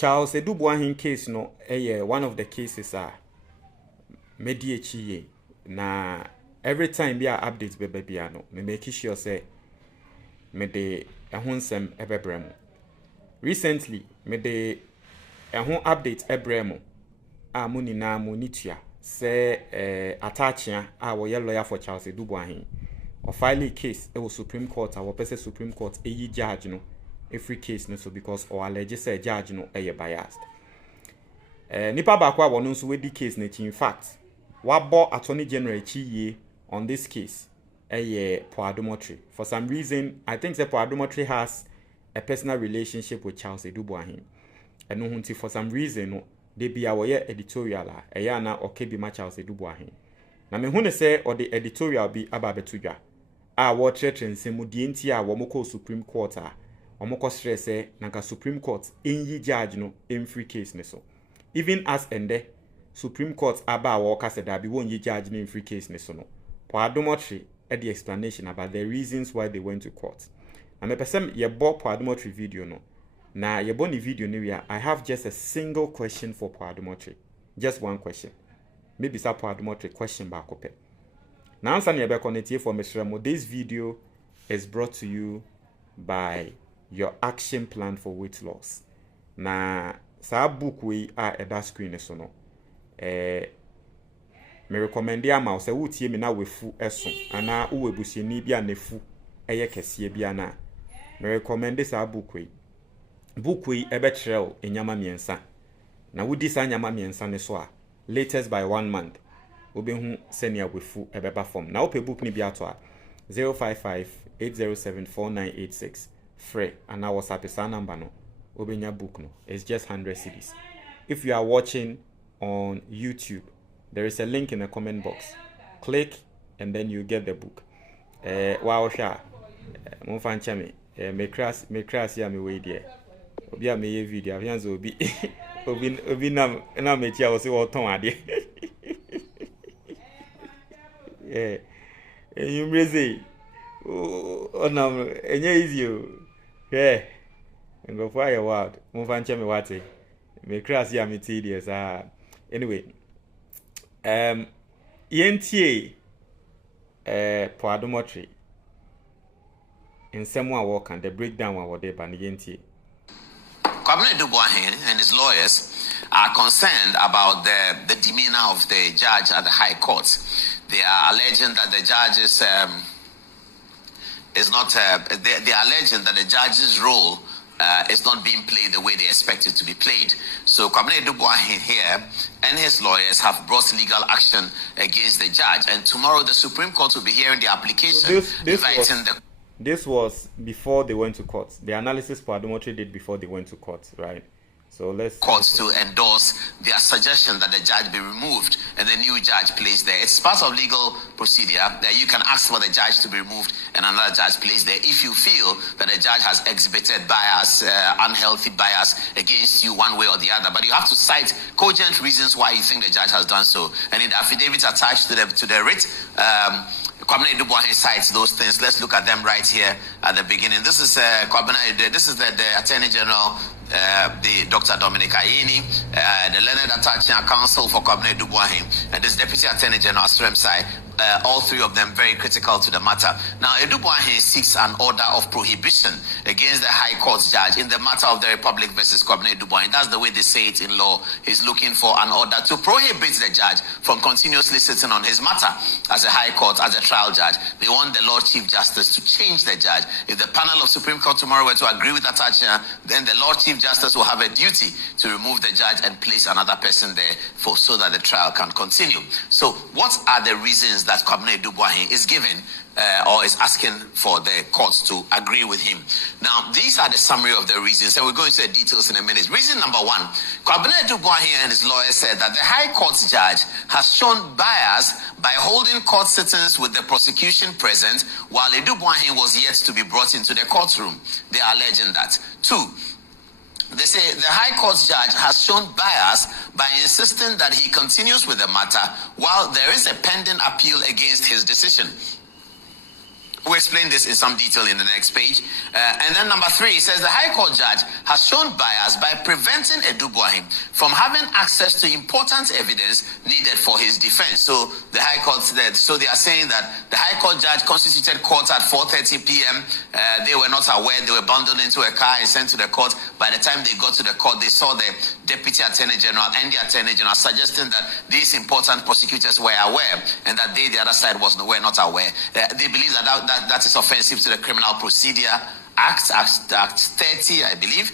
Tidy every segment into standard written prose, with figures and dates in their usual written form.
Charles Adu Boahen case no one of the cases are mediachi na every time be updates baby no me make sure say me de ehonsem ebebrem. Recently me de ehon update ebrem a muni na monitua say attachia a wo lawyer for Charles Adu Boahen or file a case e was Supreme Court a wo pese Supreme Court eyi judge no every case no so because or allege say judge no biased. Nipa bakwa wono so wedi case na in fact wabo attorney general chi on this case Adom Otchere. For some reason I think that Adom Otchere has a personal relationship with Charles Adu Boahen. And no hunti for some reason no they be our editorial na okay be ma Charles Adu Boahen. Na me hu ne say or the editorial be ababetuja a wo trete nsemu die nti a wo moko Supreme Court a omoko stress nanka Supreme Court enyi judge no free case ne so. Even as ende Supreme Court aba wo kase da bi won yi judge no free case ne so no. Adom Otchere the explanation about the reasons why they went to court. And me person ye bo Adom Otchere video no. Na ye bo ni video ni wia I have just a single question for Adom Otchere. Just one question. Maybe sa Adom Otchere question ba ko pe. Na answer ni e be connect for Mr. This video is brought to you by your action plan for weight loss. Na sa book we a that screen so no. Me recommend ya ma se wutie me na wefu eso ana uwebusieni bia nefu eye kese bia na me recommend sa book we ebe trel enyama miensa na wudi sa nyama miensa ne so a latest by 1 month obehu senior wefu ebeba form na ope book ni bia to a 055-807-4986 free and our WhatsApp sa number no obenya book no it's just 100 cedis. If you are watching on YouTube, there is a link in the comment box. Click and then you get the book. Wow sha. Mo fan chame. Me crass ya me we there. Obi a me video. Afianzo obi na me tia wo se wo ton ade. You mreze. Na enye easy o. Go for your word. Mo fan chame wate. Me crass ya me ti there sa. Anyway, yentie Adom Otchere in some way work and the breakdown of what they ban yentie. Adu Boahen and his lawyers are concerned about the demeanor of the judge at the High Court. They are alleging that the judge is not. They are alleging that the judge's role is not being played the way they expect it to be played. So Adu Boahen here and his lawyers have brought legal action against the judge. And tomorrow the Supreme Court will be hearing the application. This was before they went to court. The analysis Adom Otchere did before they went to court, right? So let's courts to endorse their suggestion that the judge be removed and the new judge placed there. It's part of legal procedure that you can ask for the judge to be removed and another judge placed there if you feel that the judge has exhibited bias, unhealthy bias against you one way or the other. But you have to cite cogent reasons why you think the judge has done so. And in the affidavit attached to the writ, Adu Boahen cites those things. Let's look at them right here at the beginning. This is the Attorney General, the Dr. Dominic Ayeni, the Learned Attachment Counsel for Adu Boahen, and this Deputy Attorney General Stremsai. All three of them very critical to the matter. Now, Adu Boahen seeks an order of prohibition against the High Court judge in the matter of the Republic versus Adu Boahen. That's the way they say it in law. He's looking for an order to prohibit the judge from continuously sitting on his matter as a High Court, as a trial judge. They want the Lord Chief Justice to change the judge. If the panel of Supreme Court tomorrow were to agree with Otchere, then the Lord Chief Justice will have a duty to remove the judge and place another person there so that the trial can continue. So what are the reasons that Adu Boahen is given or is asking for the courts to agree with him? Now, these are the summary of the reasons, and we'll go into the details in a minute. Reason number one, Adu Boahen and his lawyer said that the High Court judge has shown bias by holding court sittings with the prosecution present while Adu Boahen was yet to be brought into the courtroom. They are alleging that. Two, they say the High Court judge has shown bias by insisting that he continues with the matter while there is a pending appeal against his decision. We'll explain this in some detail in the next page. And then number 3, it says the High Court judge has shown bias by preventing Adu Boahen from having access to important evidence needed for his defense. So the High Court said, so they are saying that the High Court judge constituted court at 4:30 p.m. They were not aware. They were bundled into a car and sent to the court. By the time they got to the court, they saw the Deputy Attorney General and the Attorney General suggesting that these important prosecutors were aware and that they, the other side, were not aware. They believe that is offensive to the Criminal Procedure Act 30, I believe.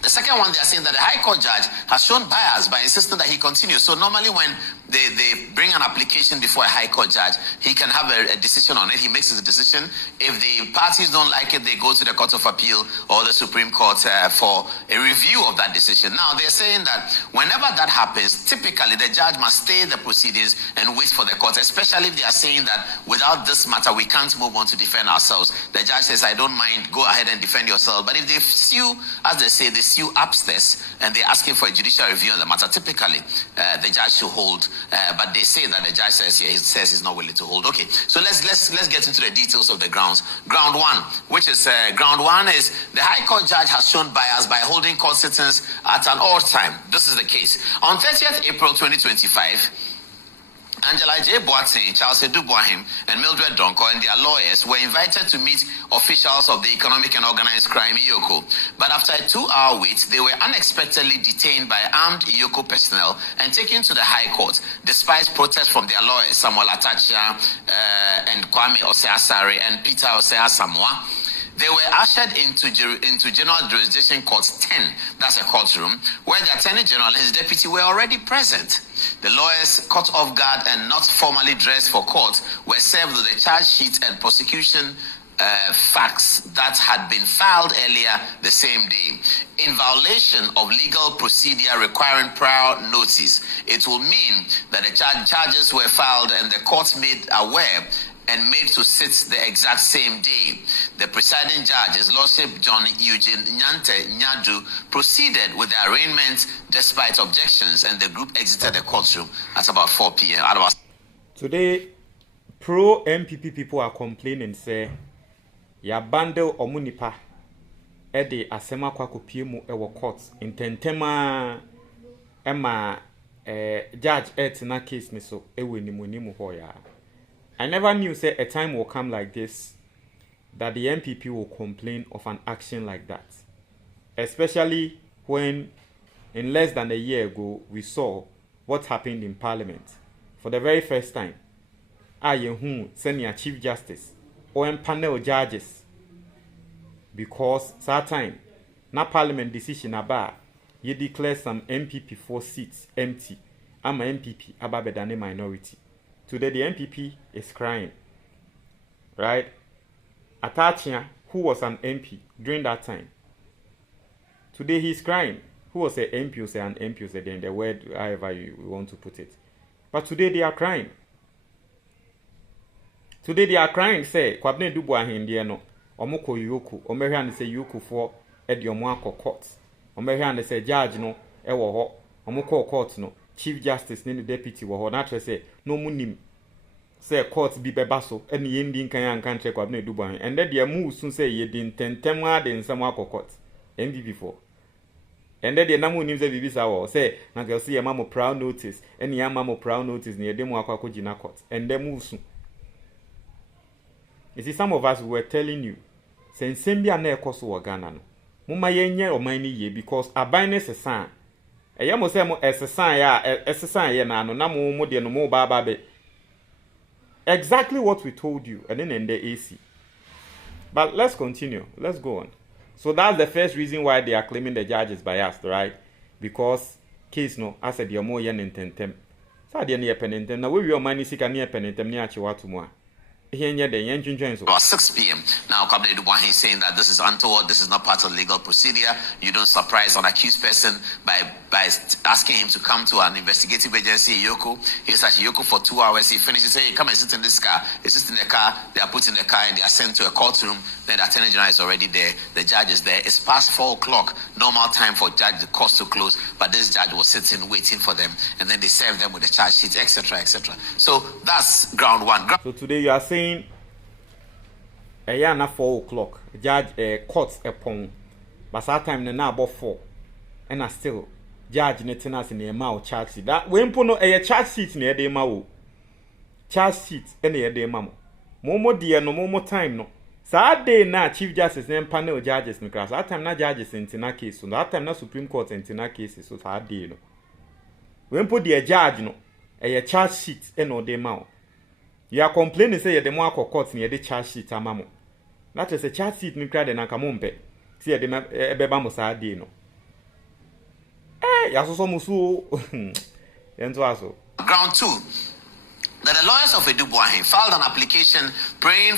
The second one, they are saying that the High Court judge has shown bias by insisting that he continues. So normally when they bring an application before a High Court judge, he can have a decision on it. He makes his decision. If the parties don't like it, they go to the Court of Appeal or the Supreme Court for a review of that decision. Now, they're saying that whenever that happens, typically the judge must stay the proceedings and wait for the court, especially if they are saying that without this matter, we can't move on to defend ourselves. The judge says, I don't mind, go ahead and defend yourself. But if they sue, as they say, they sue upstairs and they're asking for a judicial review on the matter, typically the judge should hold, but they say that the judge says he's not willing to hold. Okay, so let's get into the details of the grounds. Ground 1, which is ground 1 is the High Court judge has shown bias by holding court sittings at an odd time. This is the case. On 30th April 2025, Angela J. Boahen, Charles Adu Boahen, and Mildred Donko and their lawyers were invited to meet officials of the Economic and Organized Crime EOCO. But after a 2-hour wait, they were unexpectedly detained by armed EOCO personnel and taken to the High Court, despite protests from their lawyers, Samuel Atachere and Kwame Oseasare and Peter Oseasamoa. They were ushered into General Jurisdiction Court 10, that's a courtroom, where the Attorney General and his deputy were already present. The lawyers, caught off guard and not formally dressed for court, were served with a charge sheet and prosecution facts that had been filed earlier the same day. In violation of legal procedure requiring prior notice, it will mean that the charges were filed and the court made aware and made to sit the exact same day. The presiding judge, His Lordship John Eugene Nyante Nyadu, proceeded with the arraignment despite objections, and the group exited the courtroom at about 4 p.m. Today, pro-MPP people are complaining, say, ya bundle omunipa ede asema kwa kopie mu ewo court intentema ema judge na case ni so ewe ni mu ho ya. I never knew, say, a time will come like this that the MPP will complain of an action like that. Especially when, in less than a year ago, we saw what happened in Parliament. For the very first time, senior Chief Justice or panel judges, because that time, na Parliament decision about, you declare some MPP 4 seats empty. I'm an MPP, ababedane minority. Today, the MPP is crying, right? Atachere, who was an MP during that time, today he's crying. Who was an MP, say an MP, say in the word, however you want to put it. But today they are crying. Today they are crying, say, Kwabne Adu Boahen die no, omoko yoku, omehwe and say yoku for ediomo court. Omehwe and say judge no, ewo ho, omoko court no. Chief Justice ni deputy wo ho na tre say no munim say court bi beba so ene ye ndi nkan ankan tre Kwabena Adu Boahen and there move soon say ye din tentem ade nsam akokot MVP for and there na munim say bibi sa wo say na go see ye mamo proud notice ene ya mamo proud notice ni ye dem akwakoji court and there move soon. You see, some of us were telling you say nsembia na ekoso wo Ghana no mumma ye nye oman ni ye because abiness is san Eyamo se mo esesan ya na no na mo de no mo ba be. Exactly what we told you and then in the AC. But let's continue. Let's go on. So that's the first reason why they are claiming the judge is biased, right? Because case no I said you're more yen intentem. So dey na penentem na we your money sika na penentem ni achi watu mo a. About 6 p.m. Now, Kwabena Adu Boahen is saying that this is untoward, this is not part of legal procedure. You don't surprise an accused person by asking him to come to an investigative agency, Yoko. He's at Yoko for 2 hours. He finishes, hey, come and sit in this car. He sits in the car, they are put in the car and they are sent to a courtroom. Then the Attorney General is already there, the judge is there. It's past 4 o'clock, normal time for the court to close, but this judge was sitting waiting for them, and then they serve them with the charge sheet, etc., etc. So that's ground 1. So today you are saying na 4 o'clock judge court upon but that time na about 4 and still judge netenas in the amount charge sheet that when pono charge sheet near the ma charge sheet any day mamo momo dear no momo time no that day na chief justice and panel judges no class that time na judges in tina case so that time na supreme court in tina cases so that day no when put the judge no charge sheet any day ma you are complaining say the more court near the charge sheet amamo that is a charge sheet no crowd na kamompe see the beba mo saa day no ya so musu ento aso ground 2 that the lawyers of Adu Boahen filed an application praying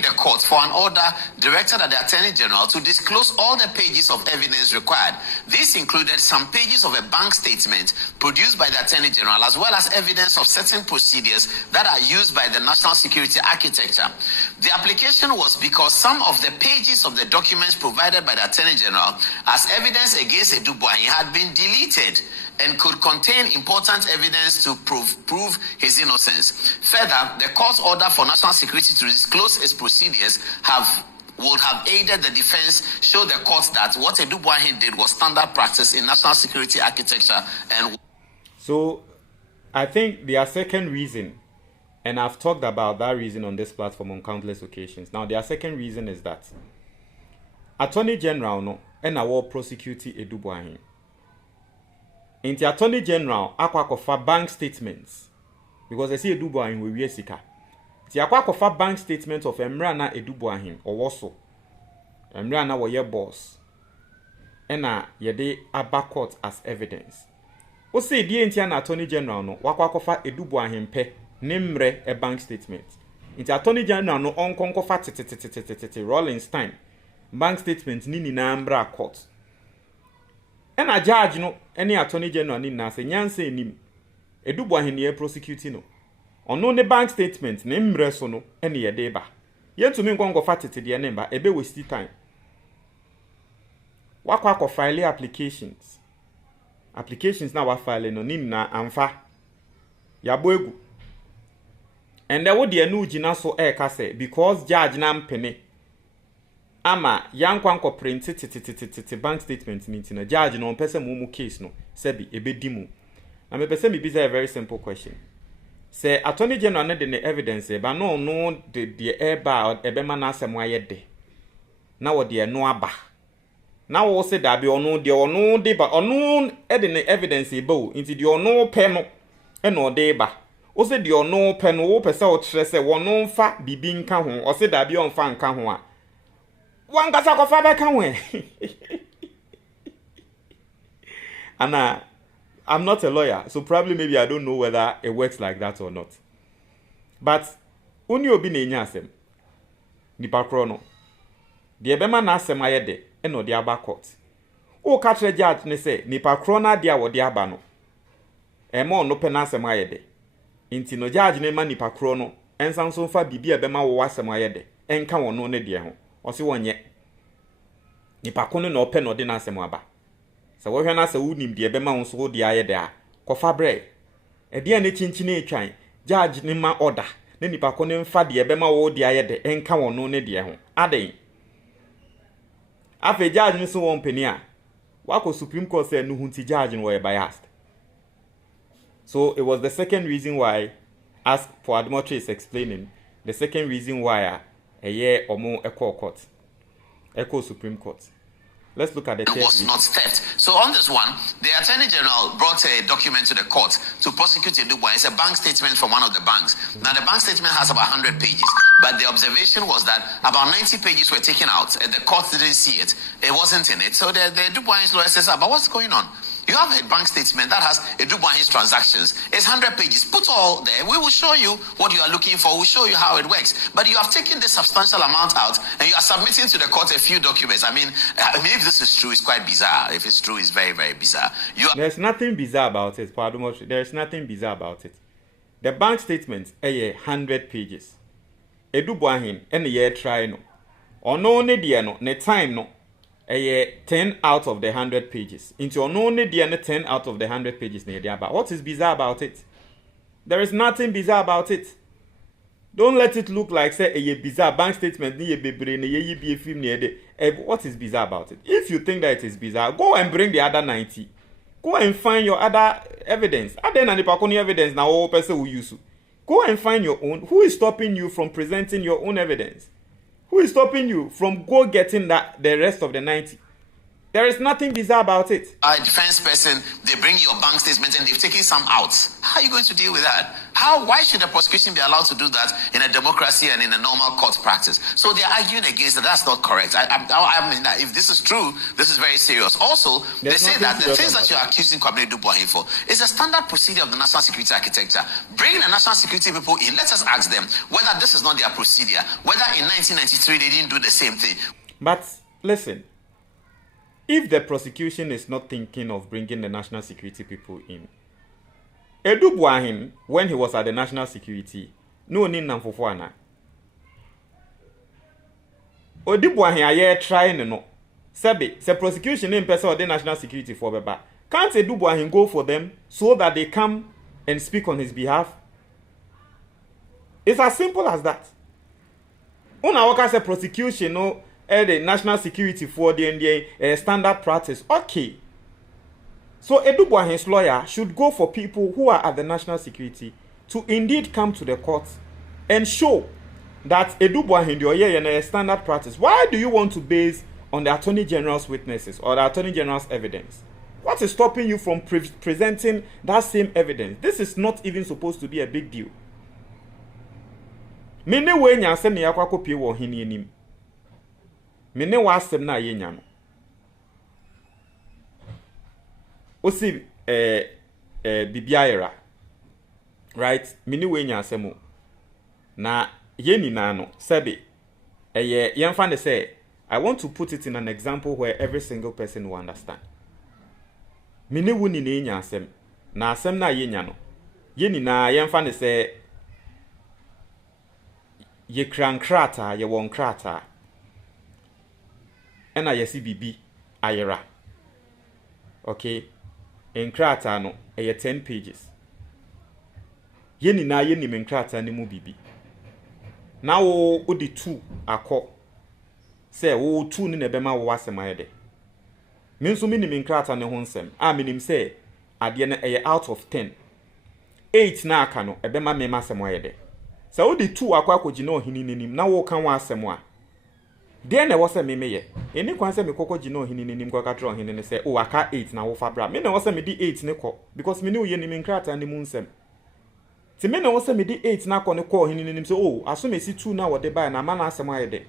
the court for an order directed at the Attorney General to disclose all the pages of evidence required. This included some pages of a bank statement produced by the Attorney General, as well as evidence of certain procedures that are used by the national security architecture. The application was because some of the pages of the documents provided by the Attorney General as evidence against Adu Boahen had been deleted and could contain important evidence to prove his innocence. Further, the court's order for national security to disclose its procedures would have aided the defense, show the court that what Adu Boahen did was standard practice in national security architecture. And so, I think their second reason, and I've talked about that reason on this platform on countless occasions. Now, their second reason is that Attorney General no, and our prosecuting Adu Boahen. In the Attorney General, akwa bank statements because I see Adu Boahen we sika. The akwa bank statements of Emra na Adu Boahen or also Emra na woye boss. Ena yede aba court as evidence. O say die ntia na Attorney General no wakwa Adu Boahen pe nemre a bank statement. In the Attorney General no onkonkofa Rolling Stein bank statement ni na mbra court. And a judge no any Attorney General ni na se nyanse enim Adu Boahen ye prosecuting no ono ne bank statement ne mre so no ene ye de ba yentumi nkonko fatete de ne ba ebe waste time wakwa file applications na wa file no ni na amfa ya boegu and there would no gina so e ka say because judge na mpene ama yankwanko print bank statement ni tina judge no pese mu case no sebi ebedimu na me pese me be a very simple question say Attorney General na the evidence but no the eba ebema na asem ayede na wo de no aba na wo se da bi ono de ba ono e the evidence eba o nti de ono pe no e no de ba o se de ono pe no wo pese o kire se wono mfa bibi nka ho o se da bi on fa nka ho a wangasa ko fa be ka ho ana I'm not a lawyer, so probably maybe I don't know whether it works like that or not. But uni obi na enya asem nipa kro no de ebema na asem ayede e no de aba court o ka tre judge ne say nipa kro na de a wo de aba no e ma no pe na asem ayede inti no judge ne ma nipa kro no ensan so fa bibi ebema wo asem ayede enka wono ne de ho o se wonye nipa ko no na ope no de na asem aba. So we na se unim de ebema wo so de ayede a kofa bre e de na chinchine etwan judge ne ma order ne nipa ko ne mfa de ebema wo de ayede enka wono ne de ho aden afa judge ne so won pani a wako Supreme Court say no hunti judge no were biased. So it was the second reason why, as for Adom Otchere is explaining, the second reason why a year or more echo court, echo Supreme Court. Let's look at the it was not theft. So on this one, the Attorney General brought a document to the court to prosecute Adu Boahen. It's a bank statement from one of the banks. Now the bank statement has about 100 pages, but the observation was that about 90 pages were taken out and the court didn't see it. It wasn't in it. So the Adu Boahen's lawyer says, but what's going on? You have a bank statement that has Adu Boahen's transactions. It's 100 pages. Put all there. We will show you what you are looking for. We'll show you how it works. But you have taken this substantial amount out and you are submitting to the court a few documents. I mean, if this is true, it's quite bizarre. If it's true, it's very, very bizarre. There's nothing bizarre about it, Adom Otchere. There's nothing bizarre about it. The bank statement, 100 pages. Adu Boahen, and the year try no. Or no, ne time no. 10 out of the 100 pages. Into only the 10 out of the 100 pages near there. But what is bizarre about it? There is nothing bizarre about it. Don't let it look like say a bizarre bank statement ni ye film what is bizarre about it? If you think that it is bizarre, go and bring the other 90. Go and find your other evidence. Other than the evidence now all person will use. Go and find your own. Who is stopping you from presenting your own evidence? Who is stopping you from go getting the rest of the 90? There is nothing bizarre about it. A defense person, they bring your bank statement and they've taken some out. How are you going to deal with that? Why should the prosecution be allowed to do that in a democracy and in a normal court practice? So they're arguing against that. That's not correct. I mean, if this is true, this is very serious. Also, they say that the things that you're accusing Adu Boahen for is a standard procedure of the national security architecture. Bring the national security people in. Let us ask them whether this is not their procedure, whether in 1993 they didn't do the same thing. But listen, if the prosecution is not thinking of bringing the national security people in, Adu Boahen, when he was at the national security, no need namfofuana. Adu Boahen aye trying no. Sabi, the prosecution in person of the national security for beba. Can't Adu Boahen go for them so that they come and speak on his behalf? It's as simple as that. Una waka say prosecution no. The national security for the standard practice. Okay. So Adu Boahen's lawyer should go for people who are at the national security to indeed come to the court and show that Adu Boahen the standard practice. Why do you want to base on the Attorney General's witnesses or the Attorney General's evidence? What is stopping you from presenting that same evidence? This is not even supposed to be a big deal. Mene we nyanse ne yakwa kopie wo hini anim. Mene wasem na ye nya no. Osi bibiaira. Right? Mene we nya asemo. Na ye nyina no sebe yemfa ne say I want to put it in an example where every single person will understand. Mene wo ni na nya asem. Na asem na ye nya no. Ye nyina yemfa ne say ye krankrata ye won krata. Ena yesi bibi ayera. Okay? En krata no 10 pages. Yeni na yeni men krata ni mu bibi. Na wo odi 2 akọ. Say wo 2 ni na bema wo asema yede. Me nso mini men krata ne ho nsem. A minim say ade na out of 10. 8 na aka no ebema me masema yede. Say wo di 2 akọ akogina ohini nenim na wo kan wa asemo a. Then na wose me meye. Eni kwan se me kokko gina ohini nenim kwa katro ohini ne say o aka 8 na wo fa bra. Me na wose me di 8 ne ko because me ne uye ni men krata ne mu nsem. Ti me na wose me di 8 na ko ne ko ohini nenim say oh aso me si 2 na wo de buy na ma na asemo ayede.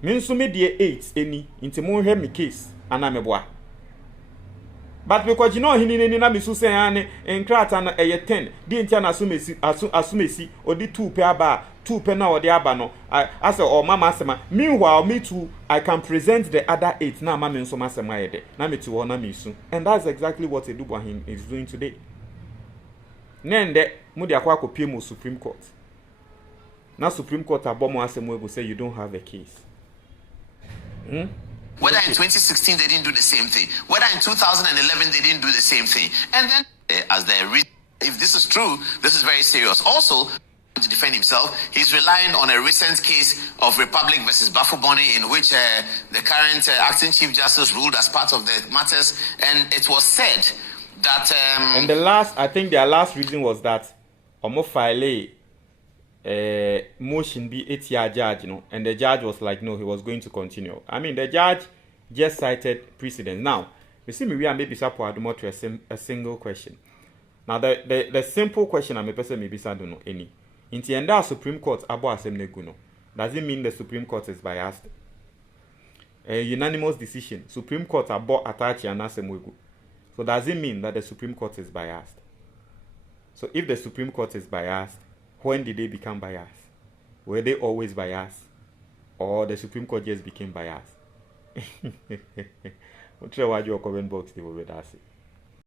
Me nso me die 8 eni nti mo hwe me case ana me boa. But because gina ohini nenim na me su say ane enkrata na 10 di ntia na aso mesi odi 2 pe aba 2 pe na odi aba no I say oh mama asema meanwhile me too I can present the other 8 na mama nso masema yede na me to na me su and that's exactly what Adu Boahen is doing today. Nende mu de akwa akopie mu Supreme Court. Na Supreme Court abomo asemo ego say you don't have a case. Whether in 2016 they didn't do the same thing, whether in 2011 they didn't do the same thing, and then as they if this is true, this is very serious. Also, to defend himself, he's relying on a recent case of Republic versus Bafuboni in which the current acting Chief Justice ruled as part of the matters, and it was said that and I think their last reason was that omo file motion be 8-year judge, and the judge was like no, he was going to continue. I mean, the judge just cited precedent. Now, you see me we are maybe support Adom Otchere a single question. Now the simple question I'm a person maybe don't know any. In the end of Supreme Court abo asem neguno. Does it mean the Supreme Court is biased? A unanimous decision. Supreme Court abo attach and asem. So does it mean that the Supreme Court is biased? So if the Supreme Court is biased, when did they become biased? Were they always biased? Or the Supreme Court just became biased? What try why you comment box they will read